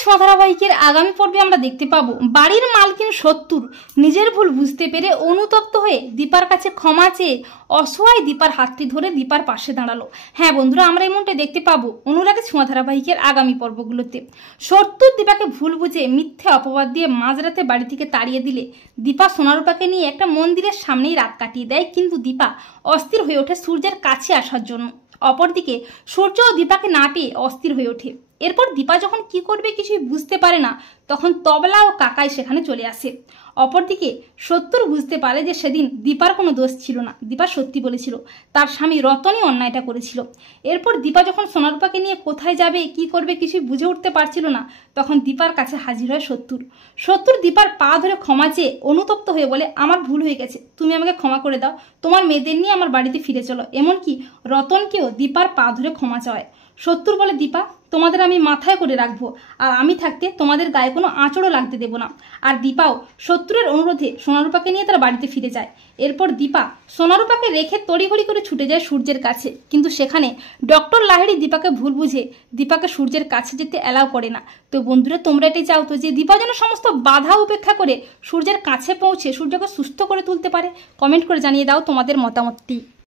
ছোঁয়া ধারাবাহিকের আগামী পর্বে আমরা দেখতে পাবো বাড়ির মালকিন সত্তর নিজের ভুল বুঝতে পেরে অনুতপ্ত হয়ে দীপার কাছে ক্ষমা চেয়ে অসহায় দীপার হাতটি ধরে দীপার পাশে দাঁড়ালো। হ্যাঁ বন্ধুরা, আমরা এমনটা দেখতে পাবো অনুরাগের ছোঁয়া ধারাবাহিকের আগামী পর্বগুলোতে। সত্তর দীপাকে ভুল বুঝে মিথ্যে অপবাদ দিয়ে মাঝরাতে বাড়ি থেকে তাড়িয়ে দিলে দীপা সোনারূপাকে নিয়ে একটা মন্দিরের সামনেই রাত কাটিয়ে দেয়, কিন্তু দীপা অস্থির হয়ে ওঠে সূর্যের কাছে আসার জন্য। অপরদিকে সূর্য ও দীপাকে না পেয়ে অস্থির হয়ে ওঠে। এরপর দীপা যখন কি করবে কিছুই বুঝতে পারে না, তখন তবলা ও কাকাই সেখানে চলে আসে। অপরদিকে সত্তর বুঝতে পারে যে সেদিন দীপার কোনো দোষ ছিল না, দীপা সত্যি বলেছিল, তার স্বামী রতনই অন্যায়টা করেছিল। এরপর দীপা যখন সোনারূপাকে নিয়ে কোথায় যাবে কি করবে কিছুই বুঝে উঠতে পারছিল না, তখন দীপার কাছে হাজির হয় সত্তর। সত্তর দীপার পা ধরে ক্ষমা চেয়ে অনুতপ্ত হয়ে বলে, আমার ভুল হয়ে গেছে, তুমি আমাকে ক্ষমা করে দাও, তোমার মেয়েদের নিয়ে আমার বাড়িতে ফিরে চলো। এমনকি রতনকেও দীপার পা ধরে ক্ষমা চায়। সত্তর বলে, দীপা তোমাদের আমি মাথায় করে রাখবো, আর আমি থাকতে তোমাদের গায়ে কোনো আঁচড়ও লাগতে দেবো না। আর দীপাও সত্তরের অনুরোধে সোনারূপাকে নিয়ে তার বাড়িতে ফিরে যায়। এরপর দীপা সোনারূপাকে রেখে তড়িঘড়ি করে ছুটে যায় সূর্যের কাছে, কিন্তু সেখানে ডক্টর লাহিড়ী দীপাকে ভুল বুঝে দীপাকে সূর্যের কাছে যেতে অ্যালাউ করে না। তো বন্ধুরা, তোমরা এটাই চাও তো যে দীপা যেন সমস্ত বাধা উপেক্ষা করে সূর্যের কাছে পৌঁছে সূর্যকে সুস্থ করে তুলতে পারে? কমেন্ট করে জানিয়ে দাও তোমাদের মতামতটি।